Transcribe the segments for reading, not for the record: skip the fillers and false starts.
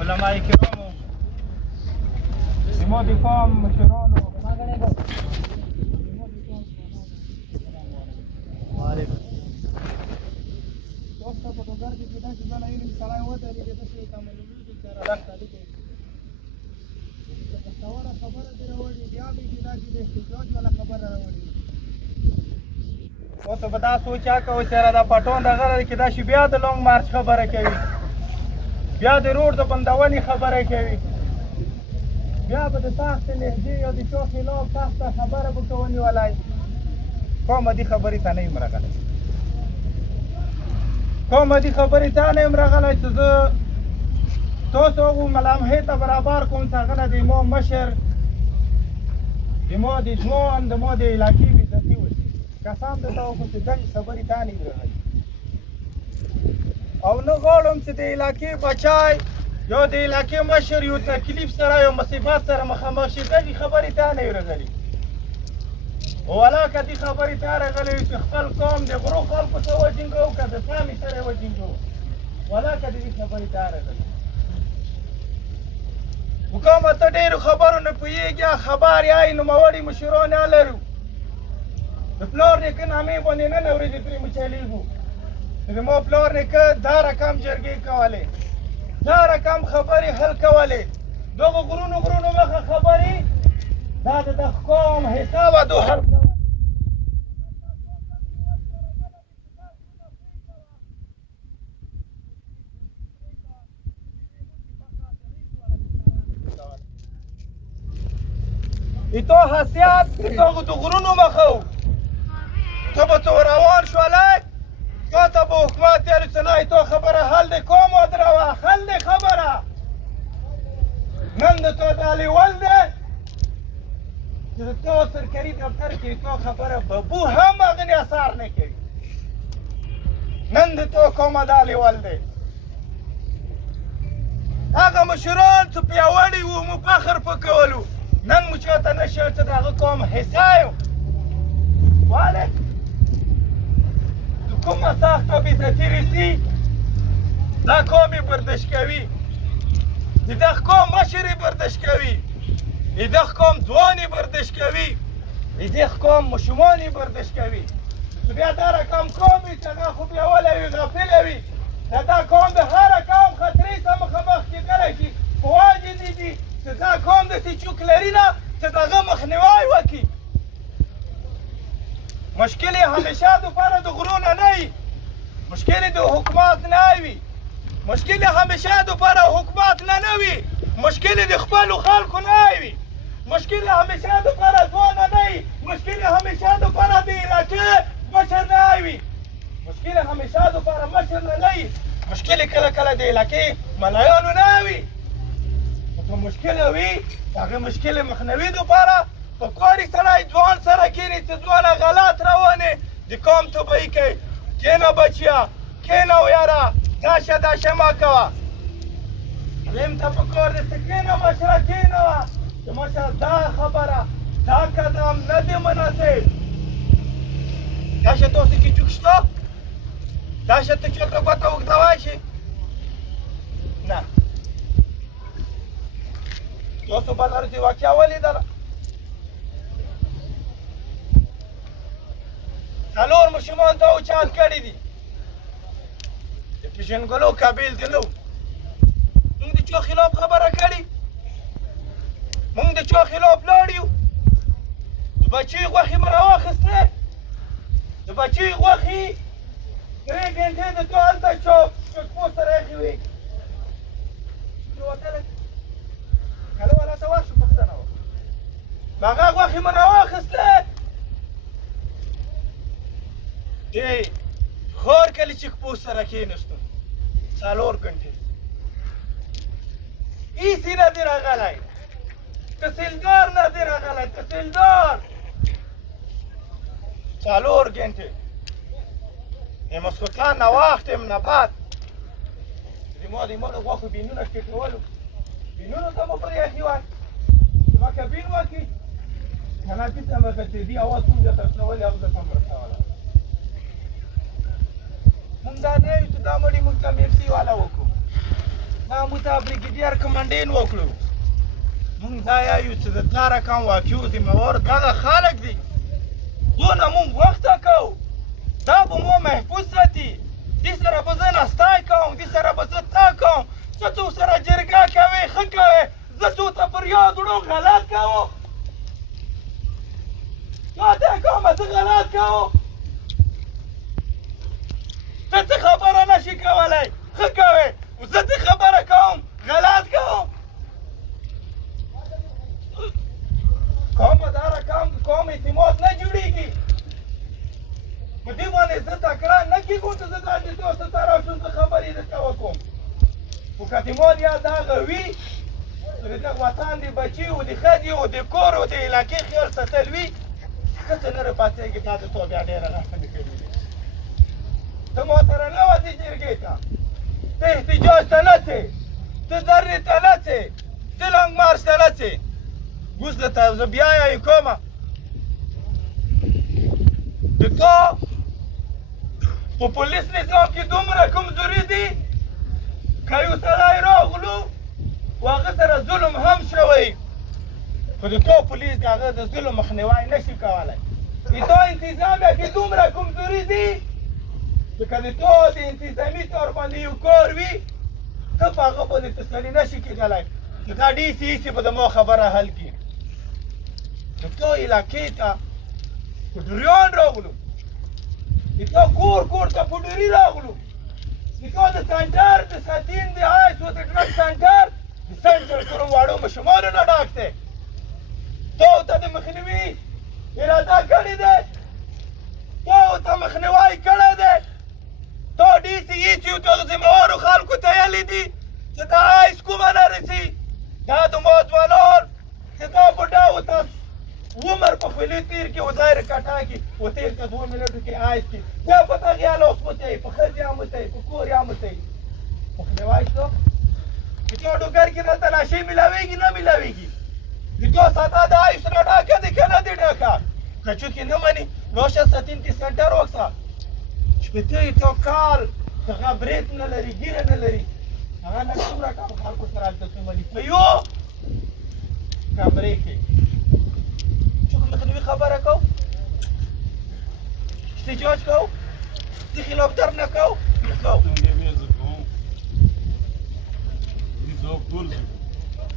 علماء کرامو زما د قوم مشرانو تاسو په ډګر کې چې داسې ځای یو سړی ودرېږي داسې ته معلومېږي چې راځه لیکي ګټوره خبره دې راوړي بیا به چې داسې د احتجاج والا خبره راوړي تاسو به دا سوچ کوئ چې دا پټون دغه کې داسې بیا د لونګ مارچ خبره کوي بیا د روډ د بندونې خبره کوي بیا به د سختې لهجې یا د چا خلاف سخته خبره به کوونې ولای کومه دې خبرې ته نه یم راغلی کومه دې خبرې ته نه یم راغلی چې زه تاسو هغو ملامحې ته برابر کوم چې هغه نه د ما مشر د ما د ځوان د ما د علاقې بېزتي وشي قسم درته وکړم چې دغې خبرې ته نه یم راغلی او نه غواړم چې د علاقې بچای یا د علاقې مشر یو تکلیف سره یو مصیبت سره مخامخ شي دغې خبرې ته نه یم راغلی ولاکه دې خبرې ته راغلی چې خپل قوم د غرو خلکو ته وجنګو که د سامي سره یې وجنګو ولاکه دې خبرې ته راغلی حکومت ته ډېرو خبرو نه پوهېږي خبر یې نوموړي مشران نه لرو د پلار نیکه نامې باندې نن ورځې پرې مچلېږو زما پلار نیکه دا رقم جرګې کولې دا رقم خبرې حل کولې دغو غرونو مخه خبرې دا د دغه قوم حسابه دو حل کول ایتو حسیات دغو د غرونو مخه و ته به څو روان شولی تا ته به حکومت یارو چې نه ایتو خبره حل دی کوم ودروه حل دی خبره نن د تو دا لیول دی چې د تو سرکاري دفتر کې تو خبره ببو هم هغې اثر نه کوي نن د تو کومه دا لیول دی هغه مشران چې پیاوړي وو مو فخر په کولو نن مو چاته نشي چې د هغه قوم حصه یو ولې د کومه سخته بېزتي رسي دا قوم یې بردش کوي د دغه قوم مشر یې بردش کوي د دغه قوم ځوان یې بردش کوي د دغه قوم ماشومان یې بردش کوي بیا دا رقم قوم وي چې هغه خو بیاولی وي غافله وي د دا قوم د هر قوم خطرې سره مخامخ کېدلی شي خو واجب دي چې دا قوم داسې چوک لري نه چې د هغه مخنیوی وکړي مشکل یې همیشه دپاره د غرو نه نه وي مشکل یې د حکومت نه وي مشکل یې همیشه دپاره حکومت نه نه وي مشکل یې د خپلو خلکو نه وي مشکل یې همیشه دپاره ځوان نه وي مشکل یې همیشه دپاره د علاقې مشر نه وي مشکل یې همیشه دپاره مشر نه نه وي مشکل یې کله کله د علاقې ملایانو نه وي که مشکل وي هغه مشکل مخنیوي دپاره پکار سړی ځوان سره کښېني چې ځوانه غلط روانې د قوم تباهي کوي کښېنه بچیه کښېنه یاره داشه مه کوه دویم ته پکار دی چې کښېنه مشره کښېنه چې مشره دا خبره دا قدم نه دی مناسب داشه تاسو کې چوک شته داشه ته چېرته ګوته اوږدوی شي نه تاسو بله ورځ واقعه ولیدله څلور ماشومان ته اوچات کړي دي د پېژنګلو قابل دي نه موږ د چا خلاف خبره کړې موږ د چا خلاف لاړ یو د بچي غوښې مو راواخیستې د بچي غوښې 3 ګنټې د تو هلته چوکپوسټ سره ایښې وې وتلی کله والا ته ورشو پوښتنه وکړه د هغه غوښې مو راواخیستې د خور کلي چیک پوسټ سره کېناستو 4 ګنټې هېڅ نه دی راغلی تحصیلدار نه دی راغلی تحصیلدار 4 ګنټې د ماسخوتن نه وخت یم نه بعد زما د غوښو بینونه ټیټولو بینونو ته مو پرې ایښي وای زما که بین وکړي که نه دې ته به چې دې اواز کوم ځای ته رسولي هغه ځای ته مو رسولی مونږ دا نه یو چې دا مړي مونږ ته میپسي والا وکړو دا موږ ته بریګیډیر کمانډین وکړو مونږ دا یایو چې د تا رقم واقعو ذمهوار دغه خلک دي دونه مونږ وخت کوو دا به مو محفوظ ساتي دې سره به زه نستی کوم دې سره به زه تا کوم ته څو سره جرګه کوې ښه کوې زه څو ته پر یاد وړو غلط کوم تا ته کوم زه غلط کوم ته څه خبره نشي کولی ښه کوې زه څه خبره کوم غلط کوم قوم به دا رقم قوم اعتماد نه جوړېږي په دې باندې زه تکړه نه کېږم چې زه دا د تاسو ته راشم زه خبرې درته وکړم خو که اعتماد یا دغه وي د دغه وطن د بچیو د ښځې او د کور او د علاقې خیال ساتل وي ښځه نه راپاڅېږي تا د تو بیا ډېره رحمه کوي ته ما سره نه وځې جرګې ته ته احتجاج ته نه ځې ته ذرې ته نه ځې ته لانګ مارچ ته نه ځې اوس درته زه بیا یې کومه د تا په پولیس نظام کې دومره کمزوري دي که یو سړی راغلو و هغه سره ظلم هم شوی خو د تا پولیس د هغه د ظلم مخنیوی نشي کولی د تا انتظام کې دومره کمزوري دي چې که د تا د انتظامي طور باندې یو کار وي ته په هغه باندې تسلي نشي کېدلی چې دا ډي سي ایسي به زما خبره حل کړي د تا علاقې ته پوډریان راغلو د تا کور کور ته پوډري راغلو د تا د سنټر د ساتین د آیس و د ډرګ سنټر د سنټر کوم واړو ماشومانو نه ډاک دی تا ورته د مخنیوي اراده کړې ده تا ورته مخنیوی کړی دی تا ډي سي ایسي و دغه ذمهوارو خلکو ته ویلي دي چې دا آیس کومه نه رسي دا د ما ځوانان چې دا بوډا ورته عمر په خولې تېر کړي و دایره کټاکي و تېر که 2 منټو کې آیس کړي بیا په دغې حاله اوس متئ په ښځې هم متئ په کور هم متئ مخنیوی شو د تا ډوګر کې دلته نشې میلاویږي نه میلاویږي د تا ساده د آیس نه ډاکه دی که نه دی ډاکه که چونکې نه مني راشه ساتین کې سنټر وکړه شپېته یې تا کال هغه برېک نه لري ګیره نه لري هغه نه څومره کم خلکو سره هلته څومري په یو کمرې کې مخنیوي خبره کو احتجاج کو د خلاف در نه کو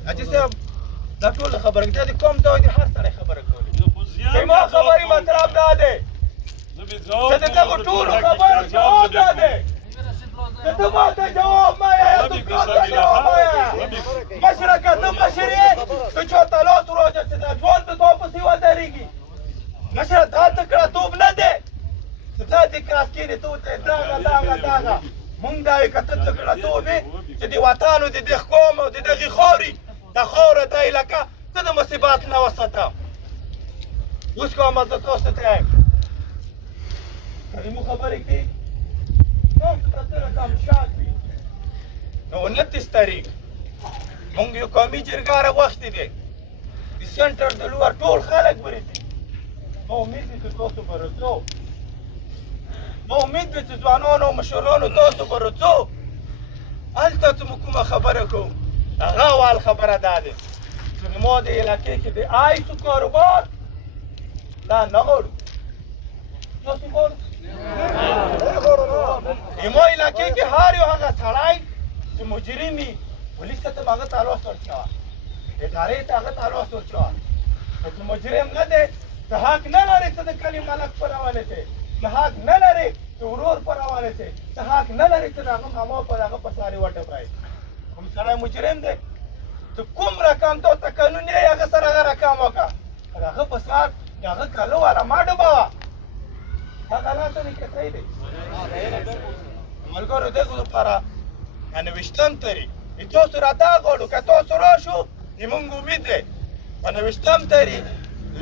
حاجي صاحب دا ټول خبره کې د کوم ځای د هر سړی خبره کولی زما خبرې مطلب دا دی چې د دغو ټولو خبرو جواب دا دی که ته ما ته جواب مه یایه دوکان ته جواب مه یایه مشره که ته مشر یې ته چاته لاس وراچه چې دا ځوان ته تا پسې ودرېږي مشره دا تکړهتوب نه دی چې دا دې کراس کېنې ته ورته دغه مونږ دا یو که ته تکړهتوب یې چې د وطن او د دې قوم او د دغې خاورې د خاوره دا علاقه ته د مصیبت نه وساته اوس کومه زه تاسو ته یم که مو خبرې کوي تاسو ته څه رقم شک وي نو 29 تاریخ مونږ یو قومي جرګه راغوښتې دی د سنټر د لور ټول خلک برېږي ما امید دی چې تاسو به راځو ما امید دی چې ځوانانو او مشرانو تاسو به راځو هلته چې مو کومه خبره کوو هغه اول خبره دا دی چې ما د علاقې کې د آیسو کاروبار دا نه غواړو تاسو غواړو زما علاقې کې هر یو هغه سړی چې مجرم وي پولیس ته هغه ته لاس ورچوه ادارې ته هغه ته لاس ورچوه چې مجرم نه دی ته حق نه لرې چې د کلي ملک پر حواله شې ته حق نه لرې چې ورور پر حواله شې ته حق نه لرې چې د هغه ماما پر هغه په ساري وټپړی کوم سړی مجرم دی ته کوم رقم تا ته قانون یې هغه سره هغه رقم وکړه د هغه په سر د هغه کلو والا ما ډوبوه دا غلطه دی که صحیح دی ملګرو دغو لپاره 29 تاریخ تاسو راته غواړو که تاسو راشو زموږ امید دی په 29 تاریخ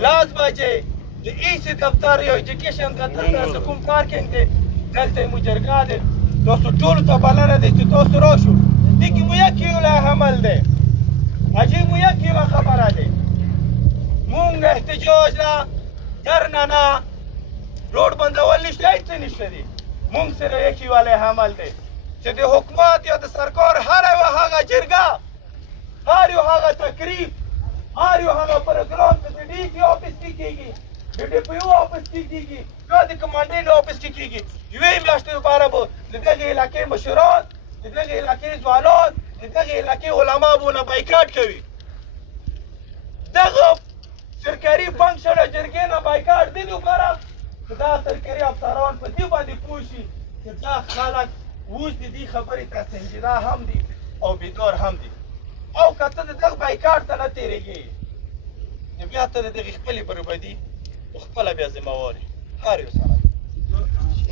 10 بجې د ایسي دفتر یا ایجوکیشن دفتر ته کوم پارکینګ دی دلته مو جرګه دی تاسو ټولو ته بلنه دی چې تاسو راشو دې کې مو یک یو عمل دی حاجي مو یک یوه خبره دی مونږ احتجاج نه درنه نه روډ بندول نشته هېڅ څه نشته دي مونږ سره یکې والی عمل دی چې د حکومت یا د سرکار هر یوه هغه جرګه، هر یو هغه تقریب، هر یو هغه پروګرام چې د ډي سي آفس کې کېږي، د ډي پي او آفس کې کېږي یا د کمانډنټ آفس کې کېږي، یوې میاشتې لپاره به د دغې علاقې مشران، د دغې علاقې ځوانان، د دغې علاقې علما به نه بایکاټ کوي. دغه سرکاري فنکشن او جرګې نه بایکاټ دې لپاره چې دا سرکاري افسران په دې باندې پوه شي چې دا خلک اوس د دې خبرې ته سنجیده هم دي او بیدار هم دي. او که ته د دغه بایکاټ ته نه تېرېږې نو بیا ته د دغې خپلې بربادي خپله بیا ذمهوار یې هر یو سره.